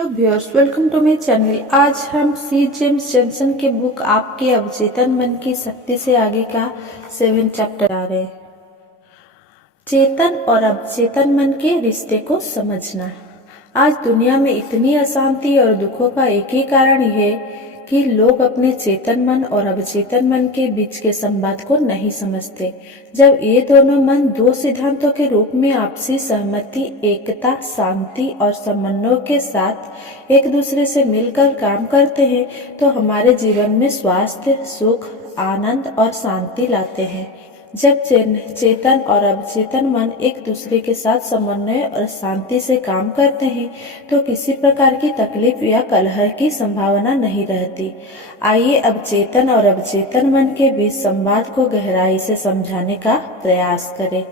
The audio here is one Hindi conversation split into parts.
Hello viewers, welcome to my channel. आज हम सी जेम्स जॉनसन के बुक आपके अवचेतन मन की शक्ति से आगे का 7 चैप्टर आ रहे हैं। चेतन और अवचेतन मन के रिश्ते को समझना। आज दुनिया में इतनी अशांति और दुखों का एक ही कारण यह कि लोग अपने चेतन मन और अवचेतन मन के बीच के संवाद को नहीं समझते। जब ये दोनों मन दो सिद्धांतों के रूप में आपसी सहमति, एकता, शांति और समन्वय के साथ एक दूसरे से मिलकर काम करते हैं तो हमारे जीवन में स्वास्थ्य, सुख, आनंद और शांति लाते हैं। जब चेतन और अवचेतन मन एक दूसरे के साथ समन्वय और शांति से काम करते हैं तो किसी प्रकार की तकलीफ या कलह की संभावना नहीं रहती। आइए अब चेतन और अवचेतन मन के बीच संवाद को गहराई से समझाने का प्रयास करें,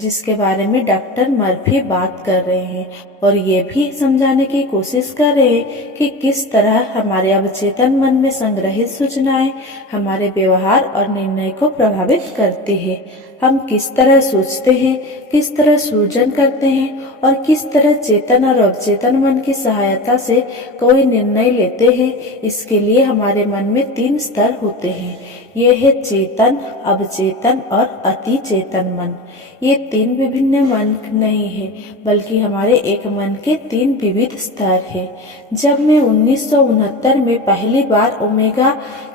जिसके बारे में डॉक्टर मर्फी बात कर रहे हैं और ये भी समझाने की कोशिश कर रहे हैं कि किस तरह हमारे अवचेतन मन में संग्रहित सूचनाएं हमारे व्यवहार और निर्णय को प्रभावित करती है। हम किस तरह सोचते हैं, किस तरह सृजन करते हैं और किस तरह चेतन और अवचेतन मन की सहायता से कोई निर्णय लेते हैं। इसके लिए हमारे मन में 3 स्तर होते हैं। ये है चेतन, अवचेतन और अति चेतन मन। ये 3 विभिन्न मन नहीं है, बल्कि हमारे एक मन के 3 विविध स्तर है। जब मैं 1969 में पहली बार ओमेगा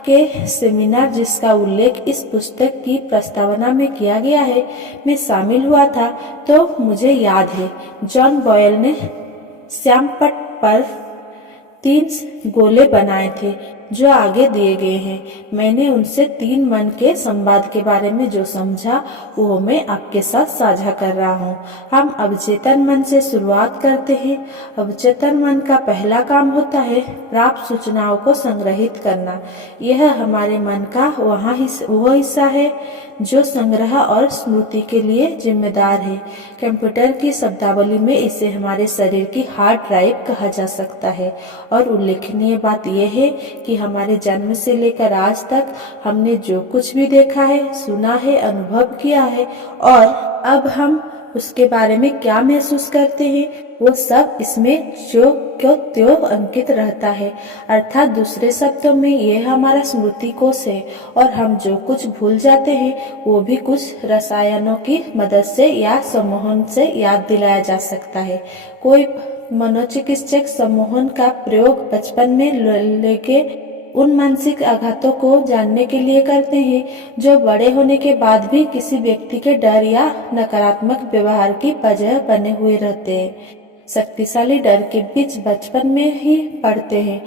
के सेमिनार, जिसका उल्लेख इस पुस्तक की प्रस्तावना में किया गया है, में शामिल हुआ था तो मुझे याद है जॉन बॉयल ने श्यामपट्ट पर 3 गोले बनाए थे जो आगे दिए गए हैं। मैंने उनसे 3 मन के संवाद के बारे में जो समझा वो मैं आपके साथ साझा कर रहा हूँ। हम अवचेतन मन से शुरुआत करते हैं। अवचेतन मन का पहला काम होता है प्राप्त सूचनाओं को संग्रहित करना। यह हमारे मन का वो हिस्सा है जो संग्रह और स्मृति के लिए जिम्मेदार है। कंप्यूटर की शब्दावली में इसे हमारे शरीर की हार्ड ड्राइव कहा जा सकता है। और उल्लेखनीय बात यह है कि हमारे जन्म से लेकर आज तक हमने जो कुछ भी देखा है, सुना है, अनुभव किया है और अब हम उसके बारे में क्या महसूस करते हैं, वो सब इसमें जो क्यों त्यों अंकित रहता है। अर्थात दूसरे शब्दों में यह हमारा स्मृति कोश है और हम जो कुछ भूल जाते हैं वो भी कुछ रसायनों की मदद से या सम्मोहन से याद दिलाया जा सकता है। कोई मनोचिकित्सक सम्मोहन का प्रयोग बचपन में लेके उन मानसिक आघातों को जानने के लिए करते हैं जो बड़े होने के बाद भी किसी व्यक्ति के डर या नकारात्मक व्यवहार की वजह बने हुए रहते हैं। शक्तिशाली डर के बीच बचपन में ही पड़ते हैं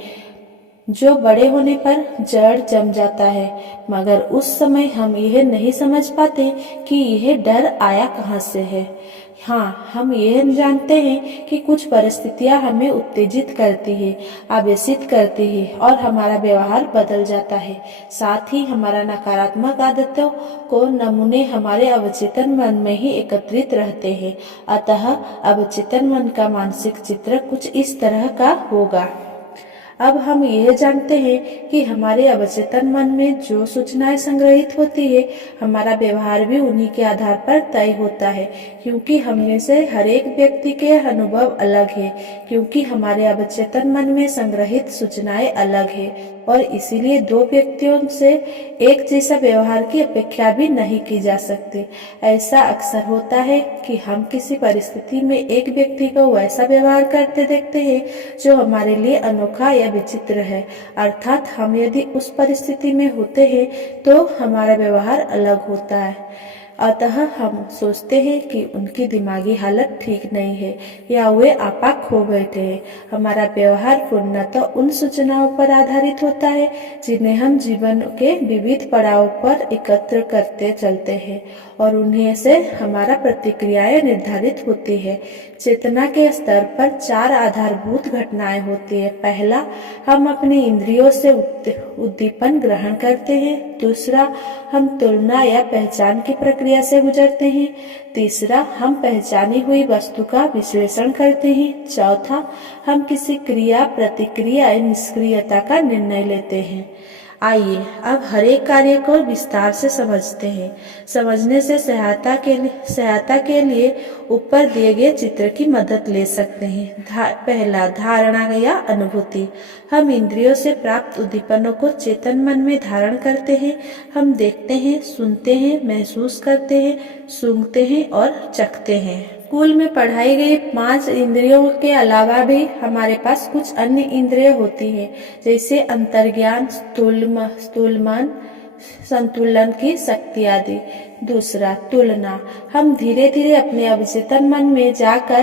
जो बड़े होने पर जड़ जम जाता है, मगर उस समय हम यह नहीं समझ पाते कि यह डर आया कहाँ से है। हाँ, हम यह जानते हैं कि कुछ परिस्थितियां हमें उत्तेजित करती है, आवेशित करती है और हमारा व्यवहार बदल जाता है। साथ ही हमारा नकारात्मक आदतों को नमूने हमारे अवचेतन मन में ही एकत्रित रहते हैं। अतः अवचेतन मन का मानसिक चित्र कुछ इस तरह का होगा। अब हम यह जानते हैं कि हमारे अवचेतन मन में जो सूचनाएं संग्रहित होती है, हमारा व्यवहार भी उन्हीं के आधार पर तय होता है, क्योंकि हममें से हर एक व्यक्ति के अनुभव अलग है, क्योंकि हमारे अवचेतन मन में संग्रहित सूचनाएं अलग है और इसीलिए 2 व्यक्तियों से एक जैसा व्यवहार की अपेक्षा भी नहीं की जा सकती। ऐसा अक्सर होता है कि हम किसी परिस्थिति में एक व्यक्ति को वैसा व्यवहार करते देखते हैं जो हमारे लिए अनोखा या विचित्र है। अर्थात हम यदि उस परिस्थिति में होते हैं तो हमारा व्यवहार अलग होता है। अतः हम सोचते हैं कि उनकी दिमागी हालत ठीक नहीं है या वे आपा खो बैठे हैं। हमारा व्यवहार पूर्णतः उन सूचनाओं पर आधारित होता है जिन्हें हम जीवन के विविध पड़ावों पर एकत्र करते चलते हैं और उन्हीं से हमारा प्रतिक्रियाएं निर्धारित होती है। चेतना के स्तर पर 4 आधारभूत घटनाएं होती है। पहला, हम अपने इंद्रियों से उद्दीपन ग्रहण करते हैं। दूसरा, हम तुलना या पहचान की प्रक्रिया से गुजरते हैं। तीसरा, हम पहचानी हुई वस्तु का विश्लेषण करते हैं। चौथा, हम किसी क्रिया, प्रतिक्रिया या निष्क्रियता का निर्णय लेते हैं। आइए अब हर एक कार्य को विस्तार से समझते हैं। समझने से सहायता के लिए ऊपर दिए गए चित्र की मदद ले सकते हैं। पहला, धारणा या अनुभूति। हम इंद्रियों से प्राप्त उद्दीपनों को चेतन मन में धारण करते हैं। हम देखते हैं, सुनते हैं, महसूस करते हैं, सूंघते हैं और चखते हैं। स्कूल में पढ़ाई गई 5 इंद्रियों के अलावा भी हमारे पास कुछ अन्य इंद्रिय होती हैं, जैसे अंतर्ज्ञान, स्थूलमान, संतुलन की शक्ति आदि। दूसरा, तुलना। हम धीरे धीरे अपने अवचेतन मन में जाकर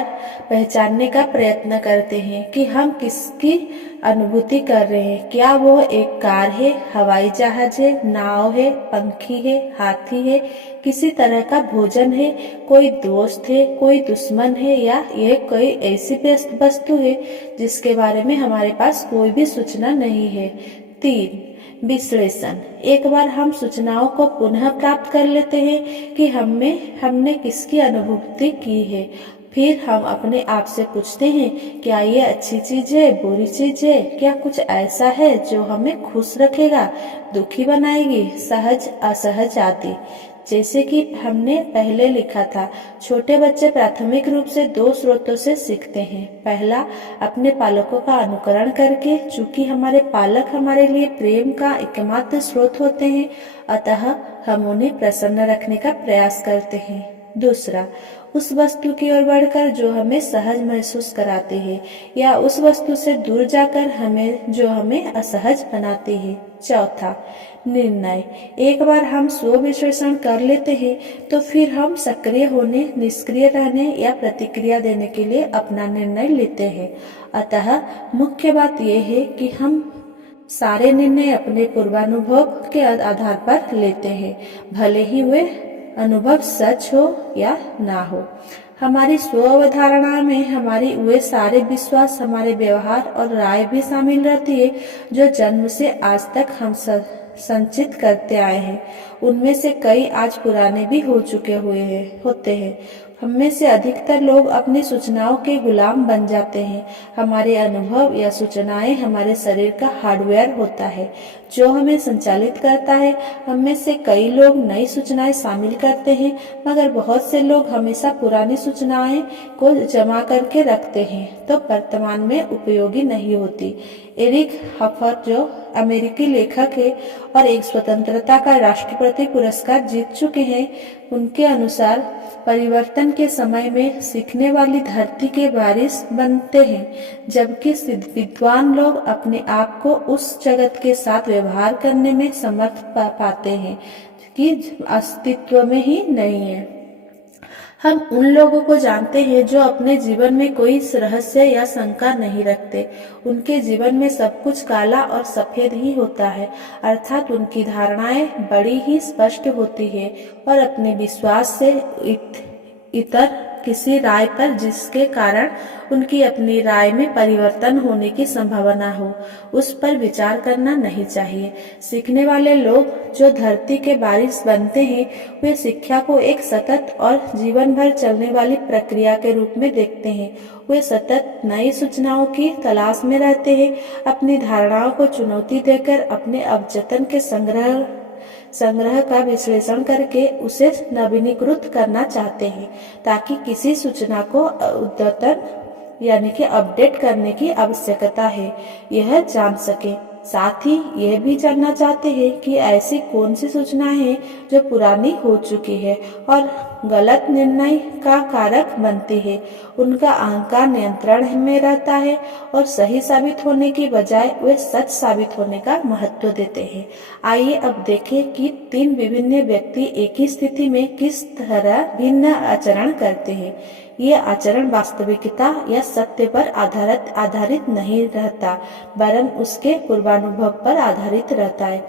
पहचानने का प्रयत्न करते हैं कि हम किसकी अनुभूति कर रहे हैं। क्या वो एक कार है, हवाई जहाज है, नाव है, पंखी है, हाथी है, किसी तरह का भोजन है, कोई दोस्त है, कोई दुश्मन है, या यह कोई ऐसी वस्तु है जिसके बारे में हमारे पास कोई भी सूचना नहीं है। 3, विश्लेषण। एक बार हम सूचनाओं को पुनः प्राप्त कर लेते हैं कि हमने किसकी अनुभूति की है, फिर हम अपने आप से पूछते हैं, क्या ये अच्छी चीज है, बुरी चीज है, क्या कुछ ऐसा है जो हमें खुश रखेगा, दुखी बनाएगी, सहज असहज आदि। जैसे कि हमने पहले लिखा था, छोटे बच्चे प्राथमिक रूप से 2 स्रोतों से सीखते हैं। पहला, अपने पालकों का अनुकरण करके, चूंकि हमारे पालक हमारे लिए प्रेम का एकमात्र स्रोत होते हैं, अतः हम उन्हें प्रसन्न रखने का प्रयास करते हैं। दूसरा, उस वस्तु की ओर बढ़कर जो हमें सहज महसूस कराती है, या उस वस्तु से दूर जाकर जो हमें असहज बनाती है। चौथा, निर्णय। एक बार हम स्व विश्लेषण कर लेते हैं तो फिर हम सक्रिय होने, निष्क्रिय रहने या प्रतिक्रिया देने के लिए अपना निर्णय लेते हैं। अतः मुख्य बात यह है कि हम सारे निर्णय अपने पूर्वानुभव के आधार पर लेते हैं, भले ही वे अनुभव सच हो या ना हो। हमारी स्व अवधारणा में हमारी वे सारे विश्वास, हमारे व्यवहार और राय भी शामिल रहती है जो जन्म से आज तक हम संचित करते आए हैं। उनमें से कई आज पुराने भी होते हैं। हममें से अधिकतर लोग अपनी सूचनाओं के गुलाम बन जाते हैं। हमारे अनुभव या सूचनाएं हमारे शरीर का हार्डवेयर होता है जो हमें संचालित करता है। हममें से कई लोग नई सूचनाएं शामिल करते हैं, मगर बहुत से लोग हमेशा पुरानी सूचनाएं को जमा करके रखते हैं तो वर्तमान में उपयोगी नहीं होती। एरिक हफर, जो अमेरिकी लेखक है और एक स्वतंत्रता का राष्ट्रपति पुरस्कार जीत चुके हैं, उनके अनुसार परिवर्तन के समय में सीखने वाली धरती के बारिश बनते हैं, जबकि विद्वान लोग अपने आप को उस जगत के साथ व्यवहार करने में समर्थ पाते हैं कि अस्तित्व में ही नहीं है। हम उन लोगों को जानते हैं जो अपने जीवन में कोई रहस्य या शंका नहीं रखते। उनके जीवन में सब कुछ काला और सफेद ही होता है, अर्थात उनकी धारणाएं बड़ी ही स्पष्ट होती है और अपने विश्वास से इतर किसी राय पर जिसके कारण उनकी अपनी राय में परिवर्तन होने की संभावना हो, उस पर विचार करना नहीं चाहिए। सीखने वाले लोग जो धरती के बारिश बनते हैं, वे शिक्षा को एक सतत और जीवन भर चलने वाली प्रक्रिया के रूप में देखते हैं। वे सतत नई सूचनाओं की तलाश में रहते हैं, अपनी धारणाओं को चुनौती देकर अपने अवचेतन के संग्रह का विश्लेषण करके उसे नवीनीकृत करना चाहते हैं, ताकि किसी सूचना को अद्यतन यानी कि अपडेट करने की आवश्यकता है यह जान सके। साथ ही यह भी जानना चाहते हैं कि ऐसी कौन सी सूचना है जो पुरानी हो चुकी है और गलत निर्णय का कारक बनती है। उनका अहंकार नियंत्रण में रहता है और सही साबित होने की बजाय वे सच साबित होने का महत्व देते हैं। आइए अब देखें कि 3 विभिन्न व्यक्ति एक ही स्थिति में किस तरह भिन्न आचरण करते हैं। ये आचरण वास्तविकता या सत्य पर आधारित नहीं रहता, वरन उसके पूर्वानुभव पर आधारित रहता है।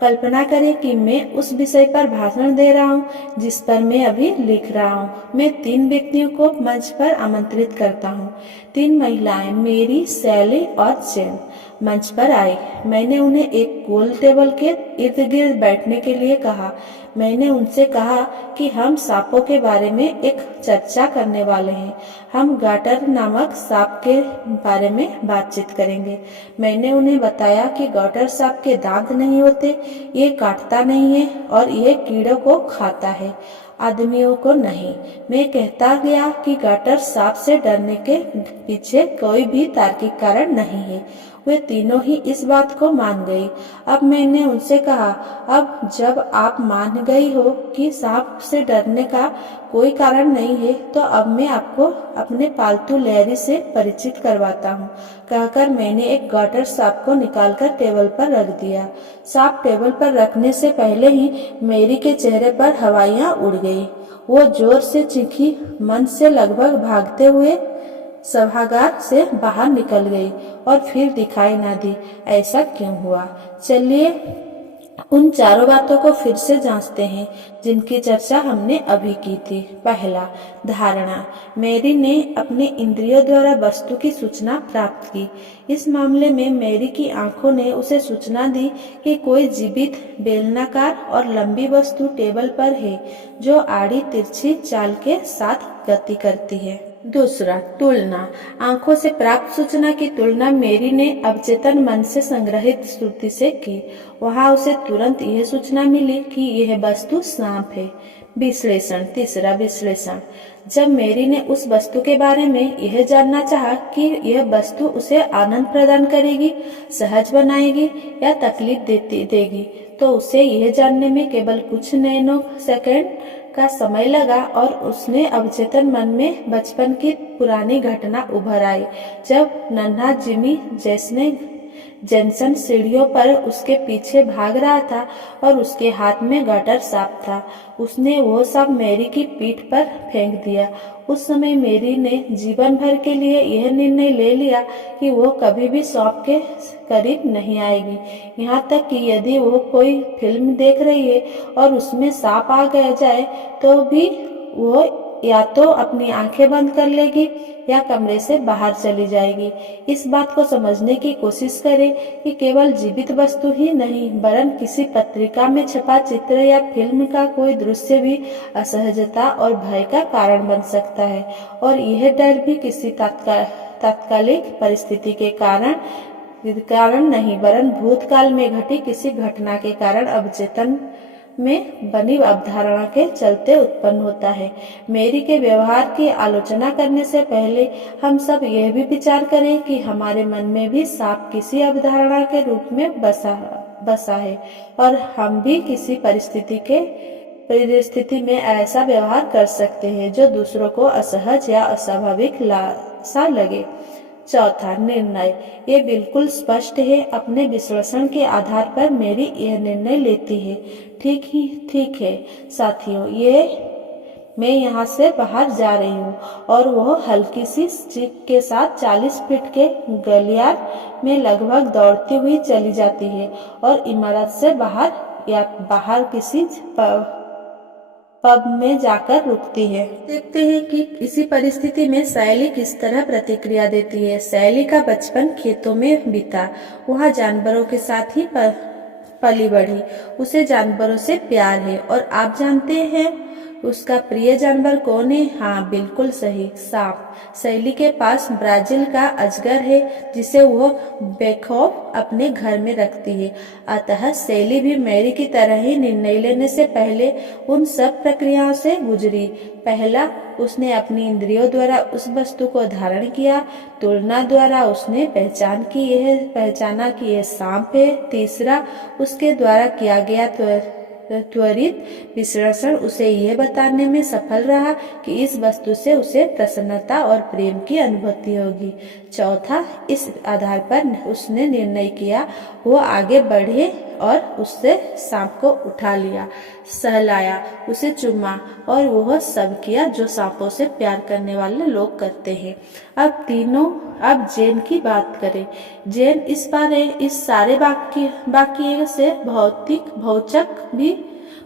कल्पना करें कि मैं उस विषय पर भाषण दे रहा हूँ जिस पर मैं अभी लिख रहा हूँ। मैं 3 व्यक्तियों को मंच पर आमंत्रित करता हूँ। 3 महिलाएं मेरी, सैली और जेन मंच पर आई। मैंने उन्हें एक गोल टेबल के इर्द गिर्द बैठने के लिए कहा। मैंने उनसे कहा कि हम सांपों के बारे में एक चर्चा करने वाले हैं। हम गाटर नामक सांप के बारे में बातचीत करेंगे। मैंने उन्हें बताया कि गाटर सांप के दांत नहीं होते, ये काटता नहीं है और ये कीड़ों को खाता है, आदमियों को नहीं। मैं कहता गया कि गाटर सांप से डरने के पीछे कोई भी तार्किक कारण नहीं है। वे तीनों ही इस बात को मान गई। अब मैंने उनसे कहा, अब जब आप मान गई हो कि सांप से डरने का कोई कारण नहीं है, तो अब मैं आपको अपने पालतू लैरी से परिचित करवाता हूँ। कहकर मैंने एक गाटर सांप को निकालकर टेबल पर रख दिया। सांप टेबल पर रखने से पहले ही मेरी के चेहरे पर हवाइयाँ उड़ गई। वो जोर से चीखी, मन से लगभग भागते हुए सभागार से बाहर निकल गई और फिर दिखाई ना दी। ऐसा क्यों हुआ? चलिए उन चारों बातों को फिर से जांचते हैं जिनकी चर्चा हमने अभी की थी। पहला, धारणा। मेरी ने अपने इंद्रियों द्वारा वस्तु की सूचना प्राप्त की। इस मामले में मेरी की आंखों ने उसे सूचना दी कि कोई जीवित, बेलनाकार और लंबी वस्तु टेबल पर है जो आड़ी तिरछी चाल के साथ गति करती है। दूसरा, तुलना। आंखों से प्राप्त सूचना की तुलना मेरी ने अवचेतन मन से संग्रहित श्रुति से की। वहां उसे तुरंत यह सूचना मिली कि यह वस्तु सांप है। विश्लेषण। तीसरा, विश्लेषण। जब मेरी ने उस वस्तु के बारे में यह जानना चाहा कि यह वस्तु उसे आनंद प्रदान करेगी, सहज बनाएगी या तकलीफ देगी, तो उसे यह जानने में केवल कुछ नैनो सेकंड का समय लगा और उसने अवचेतन मन में बचपन की पुरानी घटना उभर आई, जब नन्हा जिमी जेनसन सीढ़ियों पर उसके पीछे भाग रहा था और उसके हाथ में गाटर सांप था। उसने वो सांप मेरी की पीठ पर फेंक दिया। उस समय मेरी ने जीवन भर के लिए यह निर्णय ले लिया कि वो कभी भी सांप के करीब नहीं आएगी। यहाँ तक कि यदि वो कोई फिल्म देख रही है और उसमें सांप आ गया जाए तो भी वो या तो अपनी आंखें बंद कर लेगी या कमरे से बाहर चली जाएगी। इस बात को समझने की कोशिश करें कि केवल जीवित वस्तु ही नहीं, वरन किसी पत्रिका में छपा चित्र या फिल्म का कोई दृश्य भी असहजता और भय का कारण बन सकता है, और यह डर भी किसी तात्कालिक परिस्थिति के कारण नहीं, वरन भूतकाल में घटी किसी घटना के कारण अवचेतन में बनी अवधारणा के चलते उत्पन्न होता है। मेरी के व्यवहार की आलोचना करने से पहले हम सब यह भी विचार करें कि हमारे मन में भी सांप किसी अवधारणा के रूप में बसा है और हम भी किसी परिस्थिति में ऐसा व्यवहार कर सकते हैं जो दूसरों को असहज या अस्वाभाविक सा लगे। चौथा, निर्णय। ये बिल्कुल स्पष्ट है। अपने विश्लेषण के आधार पर मेरी यह निर्णय लेती है। ठीक है साथियों, मैं यहाँ से बाहर जा रही हूँ, और वह हल्की सी चीख के साथ 40 फीट के गलियार में लगभग दौड़ती हुई चली जाती है और इमारत से बाहर किसी पब में जाकर रुकती है। देखते हैं कि इसी परिस्थिति में सैली किस तरह प्रतिक्रिया देती है। सैली का बचपन खेतों में बीता। वह जानवरों के साथ ही पली बढ़ी। उसे जानवरों से प्यार है, और आप जानते हैं उसका प्रिय जानवर कौन है? हाँ, बिल्कुल सही, सांप। सैली के पास ब्राजील का अजगर है जिसे वह बेखौफ अपने घर में रखती है। अतः सैली भी मेरी की तरह ही निर्णय लेने से पहले उन सब प्रक्रियाओं से गुजरी। पहला, उसने अपनी इंद्रियों द्वारा उस वस्तु को धारण किया। तुलना द्वारा उसने पहचाना कि यह सांप है। तीसरा, उसके द्वारा किया गया त्वरित विश्लेषण उसे यह बताने में सफल रहा कि इस वस्तु से उसे प्रसन्नता और प्रेम की अनुभूति होगी। चौथा, इस आधार पर उसने निर्णय किया वो आगे बढ़े और उससे सांप को उठा लिया, सहलाया, उसे चूमा और वह सब किया जो सांपों से प्यार करने वाले लोग करते हैं। अब जैन की बात करें। जैन इस सारे वाक्य से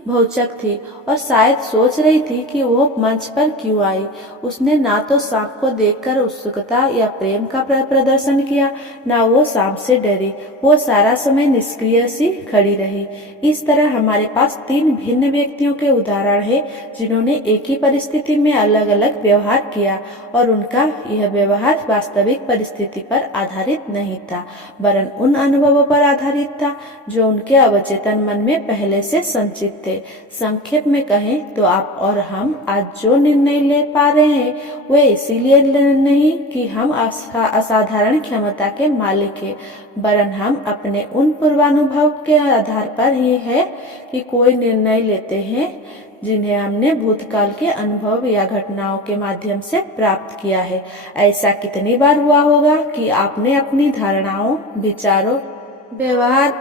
भौचक थी और शायद सोच रही थी कि वो मंच पर क्यों आई। उसने ना तो सांप को देखकर उत्सुकता या प्रेम का प्रदर्शन किया, ना वो सांप से डरी। वो सारा समय निष्क्रिय सी खड़ी रही। इस तरह हमारे पास 3 भिन्न व्यक्तियों के उदाहरण है जिन्होंने एक ही परिस्थिति में अलग अलग व्यवहार किया और उनका यह व्यवहार वास्तविक परिस्थिति पर आधारित नहीं था, वरन उन अनुभवों पर आधारित था जो उनके अवचेतन मन में पहले से संचित थे। संक्षेप में कहें तो आप और हम आज जो निर्णय ले पा रहे हैं वे इसीलिए नहीं कि हम असाधारण क्षमता के मालिक हैं, वरन हम अपने उन पूर्वानुभव के आधार पर ही है कि कोई निर्णय लेते हैं जिन्हें हमने भूतकाल के अनुभव या घटनाओं के माध्यम से प्राप्त किया है। ऐसा कितनी बार हुआ होगा कि आपने अपनी धारणाओं, विचारों, व्यवहार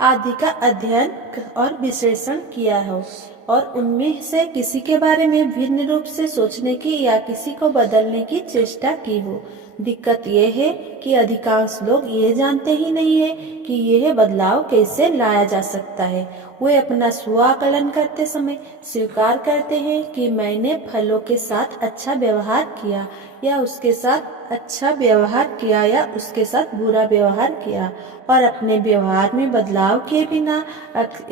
आदि का अध्ययन और विश्लेषण किया हो और उनमें से किसी के बारे में भिन्न रूप से सोचने की या किसी को बदलने की चेष्टा की हो। दिक्कत यह है कि अधिकांश लोग ये जानते ही नहीं है कि यह बदलाव कैसे लाया जा सकता है। वे अपना स्व-आकलन करते समय स्वीकार करते हैं कि मैंने फलों के साथ अच्छा व्यवहार किया या उसके साथ अच्छा व्यवहार किया या उसके साथ बुरा व्यवहार किया और अपने व्यवहार में बदलाव किए बिना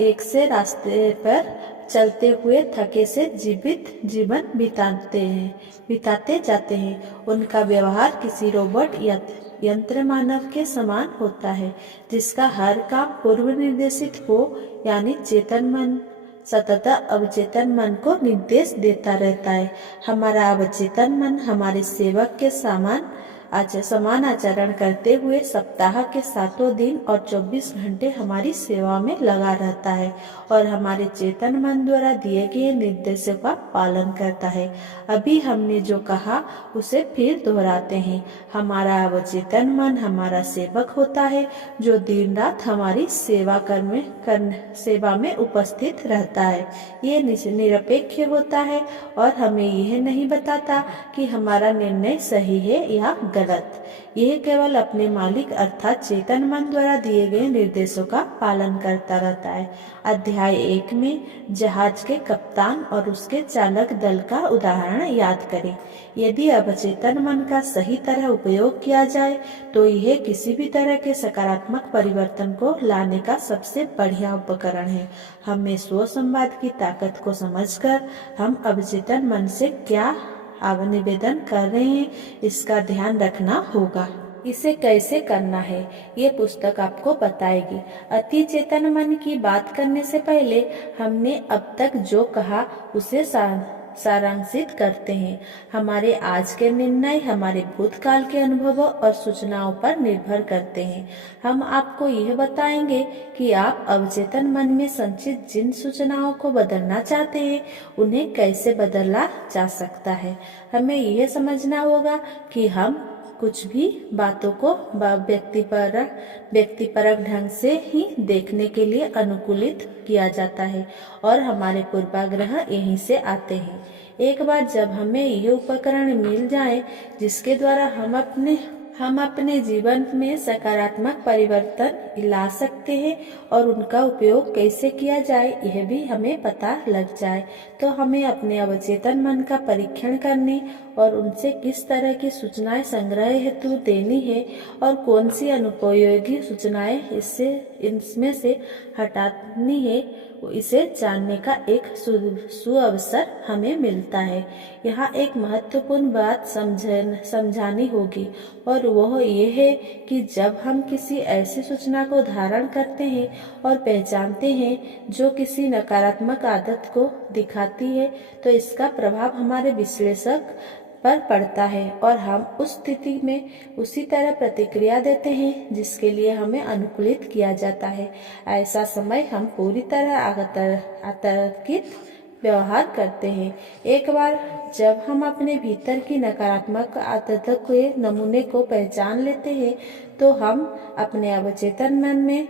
एक से रास्ते पर चलते हुए थके से जीवित जीवन बिताते जाते हैं। उनका व्यवहार किसी रोबोट या यंत्र मानव के समान होता है जिसका हर काम पूर्व निर्देशित हो, यानी चेतन मन सतत अवचेतन मन को निर्देश देता रहता है। हमारा अवचेतन मन हमारे सेवक के समान आचरण करते हुए सप्ताह के 7 दिन और 24 घंटे हमारी सेवा में लगा रहता है और हमारे चेतन मन द्वारा दिए गए निर्देशों का पालन करता है। अभी हमने जो कहा उसे फिर दोहराते हैं। हमारा अवचेतन मन हमारा सेवक होता है जो दिन रात हमारी सेवा में उपस्थित रहता है। ये निरपेक्ष होता है और हमें यह नहीं बताता कि हमारा निर्णय सही है या गलत। यह केवल अपने मालिक अर्थात चेतन मन द्वारा दिए गए निर्देशों का पालन करता रहता है। अध्याय 1 में जहाज के कप्तान और उसके चालक दल का उदाहरण याद करें। यदि अवचेतन मन का सही तरह उपयोग किया जाए तो यह किसी भी तरह के सकारात्मक परिवर्तन को लाने का सबसे बढ़िया उपकरण है। हमें स्व संवाद की ताकत को समझकर हम अवचेतन मन से क्या निवेदन कर रहे हैं इसका ध्यान रखना होगा। इसे कैसे करना है ये पुस्तक आपको बताएगी। अति चेतन मन की बात करने से पहले हमने अब तक जो कहा उसे सारांशित करते हैं। हमारे आज के निर्णय हमारे भूतकाल के अनुभवों और सूचनाओं पर निर्भर करते हैं। हम आपको यह बताएंगे कि आप अवचेतन मन में संचित जिन सूचनाओं को बदलना चाहते हैं उन्हें कैसे बदला जा सकता है। हमें यह समझना होगा कि हम कुछ भी बातों को व्यक्तिपरक ढंग से ही देखने के लिए अनुकूलित किया जाता है और हमारे पूर्वाग्रह यहीं से आते हैं। एक बार जब हमें ये उपकरण मिल जाए जिसके द्वारा हम अपने जीवन में सकारात्मक परिवर्तन ला सकते हैं और उनका उपयोग कैसे किया जाए यह भी हमें पता लग जाए, तो हमें अपने अवचेतन मन का परीक्षण करने और उनसे किस तरह की सूचनाएं संग्रह हेतु देनी है और कौन सी अनुपयोगी सूचनाएं इनमें से हटानी है इसे जानने का एक सुअवसर हमें मिलता है। यहाँ एक महत्वपूर्ण बात समझानी होगी और वह ये है कि जब हम किसी ऐसी सूचना को धारण करते हैं और पहचानते हैं जो किसी नकारात्मक आदत को दिखाती है तो इसका प्रभाव हमारे विश्लेषक पर पड़ता है और हम उस स्थिति में उसी तरह प्रतिक्रिया देते हैं जिसके लिए हमें अनुकूलित किया जाता है। ऐसा समय हम पूरी तरह आतंकित व्यवहार करते हैं। एक बार जब हम अपने भीतर की नकारात्मक आदतों के नमूने को पहचान लेते हैं तो हम अपने अवचेतन मन में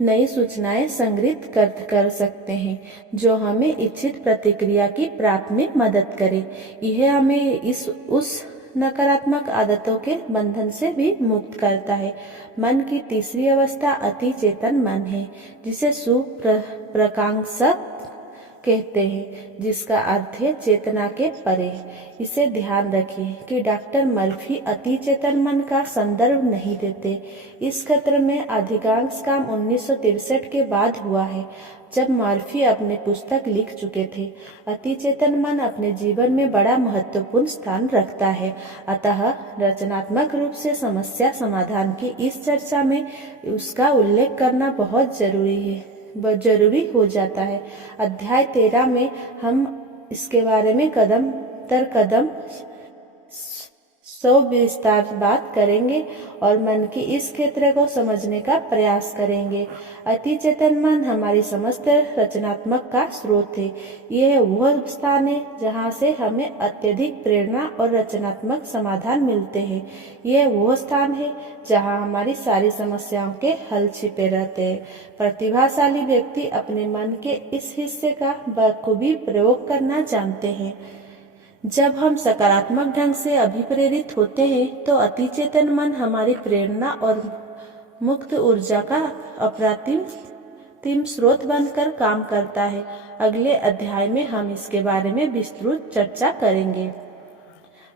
नई सूचनाएं संग्रहित कर सकते हैं जो हमें इच्छित प्रतिक्रिया की प्राप्ति में मदद करे। यह हमें उस नकारात्मक आदतों के बंधन से भी मुक्त करता है। मन की तीसरी अवस्था अति चेतन मन है, जिसे सुप्रकांक्षक कहते हैं, जिसका अर्थ है चेतना के परे। इसे ध्यान रखिए कि डॉक्टर मर्फी अति चेतन मन का संदर्भ नहीं देते। इस क्षेत्र में अधिकांश काम 1963 के बाद हुआ है, जब मर्फी अपने पुस्तक लिख चुके थे। अति चेतन मन अपने जीवन में बड़ा महत्वपूर्ण स्थान रखता है, अतः रचनात्मक रूप से समस्या समाधान की इस चर्चा में उसका उल्लेख करना बहुत जरूरी हो जाता है। अध्याय 13 में हम इसके बारे में कदम दर कदम विस्तार बात करेंगे और मन की इस क्षेत्र को समझने का प्रयास करेंगे। अति चेतन मन हमारी समस्त रचनात्मक का स्रोत है। यह वह स्थान है जहाँ से हमें अत्यधिक प्रेरणा और रचनात्मक समाधान मिलते हैं। यह वह स्थान है जहाँ हमारी सारी समस्याओं के हल छिपे रहते हैं। प्रतिभाशाली व्यक्ति अपने मन के इस हिस्से का बखूबी प्रयोग करना जानते हैं। जब हम सकारात्मक ढंग से अभिप्रेरित होते हैं तो अति चेतन मन हमारी प्रेरणा और मुक्त ऊर्जा का अप्रतिम स्रोत बनकर काम करता है। अगले अध्याय में हम इसके बारे में विस्तृत चर्चा करेंगे।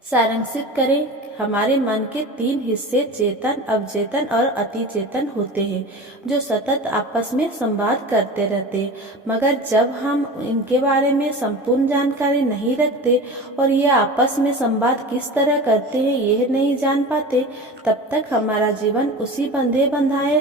सारांशित करें, हमारे मन के 3 हिस्से चेतन, अवचेतन और अति चेतन होते हैं, जो सतत आपस में संवाद करते रहते हैं। मगर जब हम इनके बारे में संपूर्ण जानकारी नहीं रखते और ये आपस में संवाद किस तरह करते हैं यह नहीं जान पाते, तब तक हमारा जीवन उसी बंधे बंधाए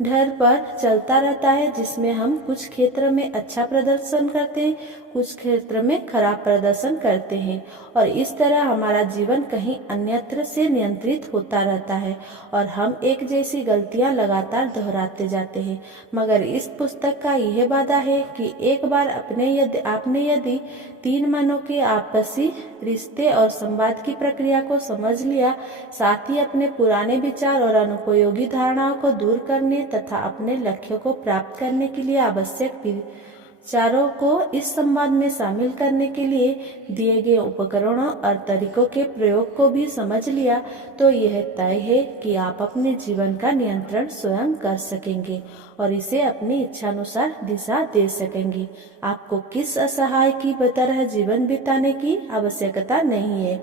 डर पर चलता रहता है, जिसमें हम कुछ क्षेत्र में अच्छा प्रदर्शन करते हैं, कुछ क्षेत्र में खराब प्रदर्शन करते हैं और इस तरह हमारा जीवन कहीं अन्यत्र से नियंत्रित होता रहता है और हम एक जैसी गलतियां लगातार दोहराते जाते हैं। मगर इस पुस्तक का यह वादा है कि एक बार आपने यदि 3 मनों के आपसी रिश्ते और संवाद की प्रक्रिया को समझ लिया, साथ ही अपने पुराने विचार और अनुपयोगी धारणाओं को दूर करने तथा अपने लक्ष्य को प्राप्त करने के लिए आवश्यक विचारों को इस संवाद में शामिल करने के लिए दिए गए उपकरणों और तरीकों के प्रयोग को भी समझ लिया, तो यह तय है कि आप अपने जीवन का नियंत्रण स्वयं कर सकेंगे और इसे अपनी इच्छानुसार दिशा दे सकेंगे। आपको किस असहाय की तरह जीवन बिताने की आवश्यकता नहीं है।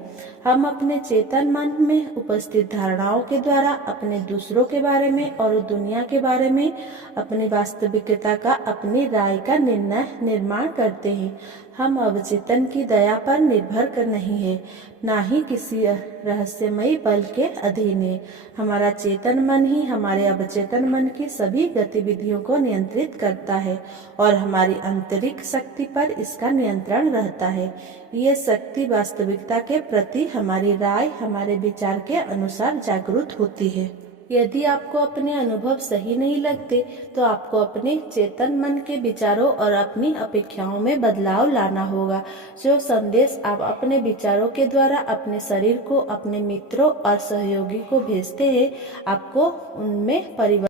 हम अपने चेतन मन में उपस्थित धारणाओं के द्वारा अपने दूसरों के बारे में और दुनिया के बारे में अपनी वास्तविकता का, अपनी राय का निर्माण करते हैं। हम अवचेतन की दया पर निर्भर कर नहीं है, ना ही किसी रहस्यमयी बल के अधीन है। हमारा चेतन मन ही हमारे अवचेतन मन की सभी गतिविधियों को नियंत्रित करता है और हमारी आंतरिक शक्ति पर इसका नियंत्रण रहता है। ये शक्ति वास्तविकता के प्रति हमारी राय, हमारे विचार के अनुसार जागरूक होती है। यदि आपको अपने अनुभव सही नहीं लगते तो आपको अपने चेतन मन के विचारों और अपनी अपेक्षाओं में बदलाव लाना होगा। जो संदेश आप अपने विचारों के द्वारा अपने शरीर को, अपने मित्रों और सहयोगी को भेजते हैं, आपको उनमें परिवर्तन